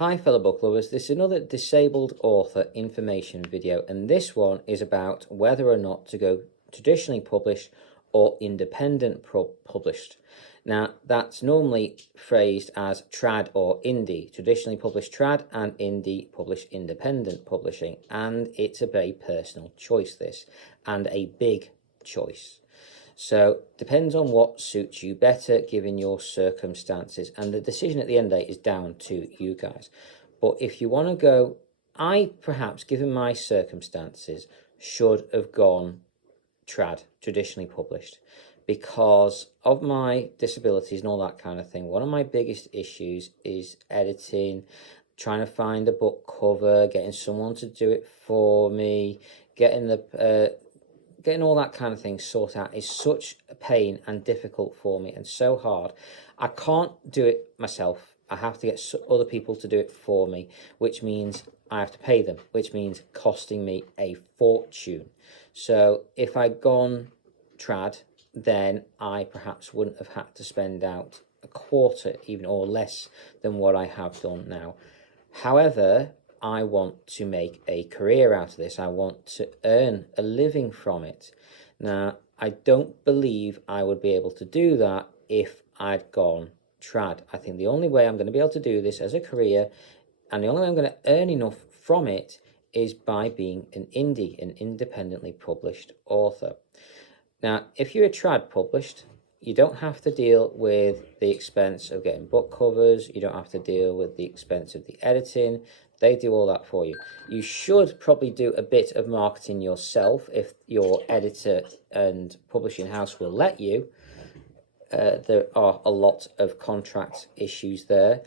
Hi fellow book lovers, this is another disabled author information video, and this one is about whether or not to go traditionally published or independent published. Now that's normally phrased as trad or indie, traditionally published trad and indie published independent publishing, and it's a very personal choice this, and a big choice. So depends on what suits you better given your circumstances, and the decision at the end of the day is down to you guys. But if you want to go, I perhaps, given my circumstances, should have gone trad, traditionally published, because of my disabilities and all that kind of thing. One of my biggest issues is editing, trying to find a book cover, getting someone to do it for me, getting all that kind of thing sorted out is such a pain and difficult for me and so hard. I can't do it myself. I have to get other people to do it for me, which means I have to pay them, which means costing me a fortune. So if I'd gone trad, then I perhaps wouldn't have had to spend out a quarter even or less than what I have done now. However, I want to make a career out of this. I want to earn a living from it. Now, I don't believe I would be able to do that if I'd gone trad. I think the only way I'm going to be able to do this as a career, and the only way I'm going to earn enough from it, is by being an indie, an independently published author. Now, if you're a trad published, you don't have to deal with the expense of getting book covers. You don't have to deal with the expense of the editing. They do all that for you. You should probably do a bit of marketing yourself if your editor and publishing house will let you. There are a lot of contract issues there.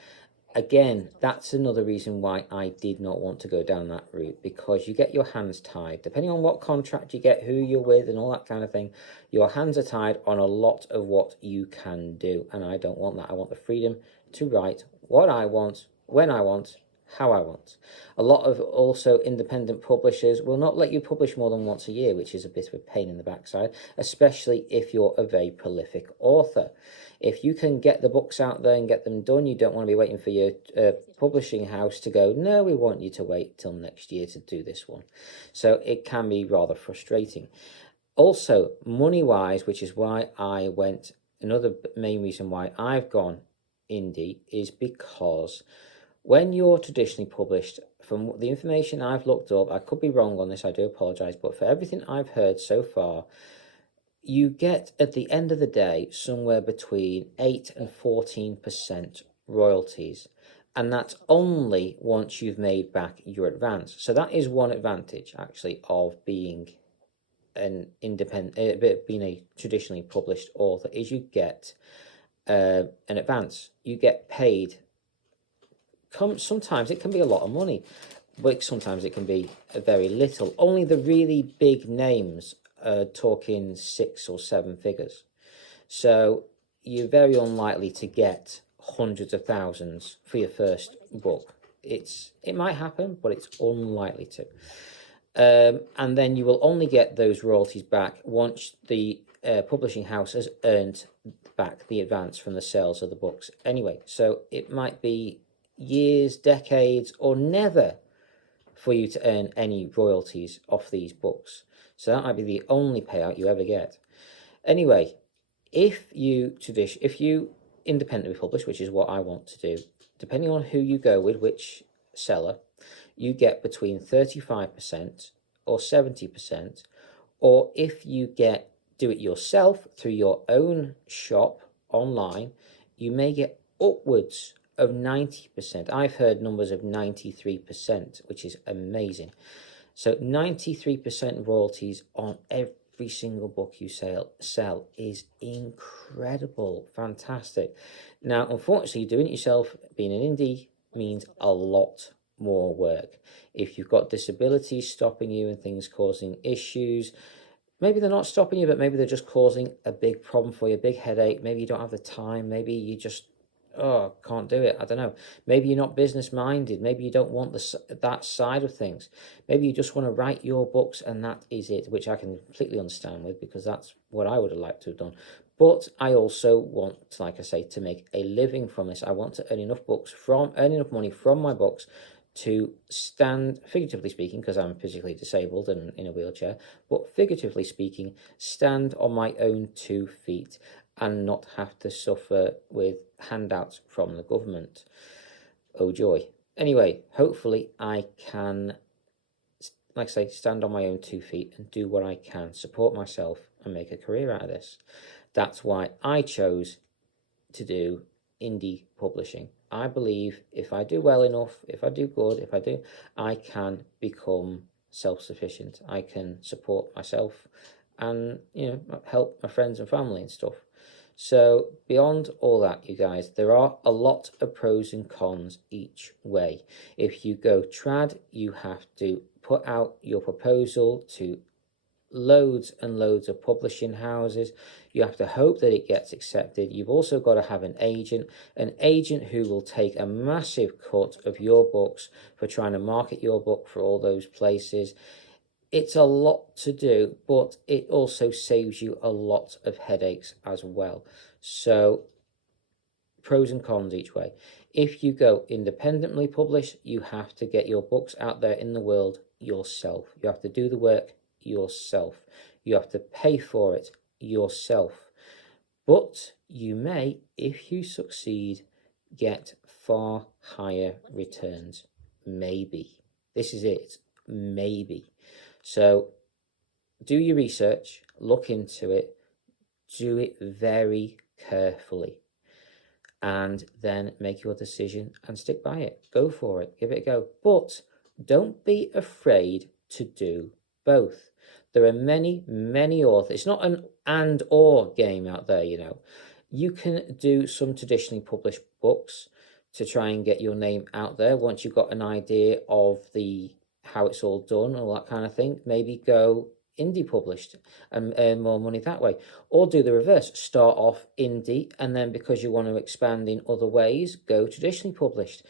Again, that's another reason why I did not want to go down that route, because you get your hands tied. Depending on what contract you get, who you're with and all that kind of thing, your hands are tied on a lot of what you can do. And I don't want that. I want the freedom to write what I want, when I want, how I want. A lot of also independent publishers will not let you publish more than once a year, which is a bit of a pain in the backside, especially if you're a very prolific author. If you can get the books out there and get them done, you don't want to be waiting for your publishing house to go, no, we want you to wait till next year to do this one. So it can be rather frustrating. Also, money-wise, which is why I went, another main reason why I've gone indie is because when you're traditionally published, from the information I've looked up, I could be wrong on this, I do apologise, but for everything I've heard so far, you get, at the end of the day, somewhere between 8 and 14% royalties. And that's only once you've made back your advance. So that is one advantage, actually, of being an independent, being a traditionally published author, is you get an advance. You get paid. Sometimes it can be a lot of money, but sometimes it can be very little. Only the really big names are talking 6 or 7 figures. So you're very unlikely to get hundreds of thousands for your first book. It might happen, but it's unlikely to. And then you will only get those royalties back once the publishing house has earned back the advance from the sales of the books. Anyway, so it might be years, decades, or never for you to earn any royalties off these books. So that might be the only payout you ever get. Anyway, if you independently publish, which is what I want to do, depending on who you go with, which seller, you get between 35% or 70%, or if you do it yourself through your own shop online, you may get upwards of 90%. I've heard numbers of 93%, which is amazing. So 93% royalties on every single book you sell is incredible, fantastic. Now, unfortunately, doing it yourself, being an indie, means a lot more work. If you've got disabilities stopping you and things causing issues, maybe they're not stopping you, but maybe they're just causing a big problem for you, a big headache. Maybe you don't have the time. Maybe you just can't do it. I don't know. Maybe you're not business minded. Maybe you don't want that side of things. Maybe you just want to write your books and that is it, which I can completely understand with, because that's what I would have liked to have done. But I also want, like I say, to make a living from this. I want to earn enough money from my books to stand, figuratively speaking, because I'm physically disabled and in a wheelchair, but figuratively speaking, stand on my own 2 feet and not have to suffer with handouts from the government. Oh joy. Anyway, hopefully I can, like I say, stand on my own 2 feet and do what I can, support myself and make a career out of this. That's why I chose to do indie publishing. I believe if I do well enough, if I do good, I can become self-sufficient. I can support myself and, help my friends and family and stuff. So beyond all that, you guys, there are a lot of pros and cons each way. If you go trad, you have to put out your proposal to loads and loads of publishing houses. You have to hope that it gets accepted. You've also got to have an agent who will take a massive cut of your books for trying to market your book for all those places. It's a lot to do, but it also saves you a lot of headaches as well. So pros and cons each way. If you go independently publish, you have to get your books out there in the world yourself. You have to do the work yourself. You have to pay for it yourself. But you may, if you succeed, get far higher returns. Maybe. This is it. Maybe. So do your research, look into it, do it very carefully, and then make your decision and stick by it. Go for it. Give it a go. But don't be afraid to do both. There are many, many authors. It's not an and or game out there, You can do some traditionally published books to try and get your name out there. Once you've got an idea of how it's all done, all that kind of thing, maybe go indie published and earn more money that way. Or do the reverse, start off indie, and then because you want to expand in other ways, go traditionally published.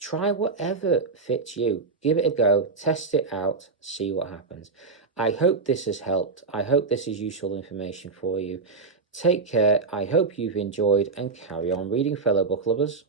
Try whatever fits you. Give it a go, test it out, see what happens. I hope this has helped. I hope this is useful information for you. Take care. I hope you've enjoyed, and carry on reading, fellow book lovers.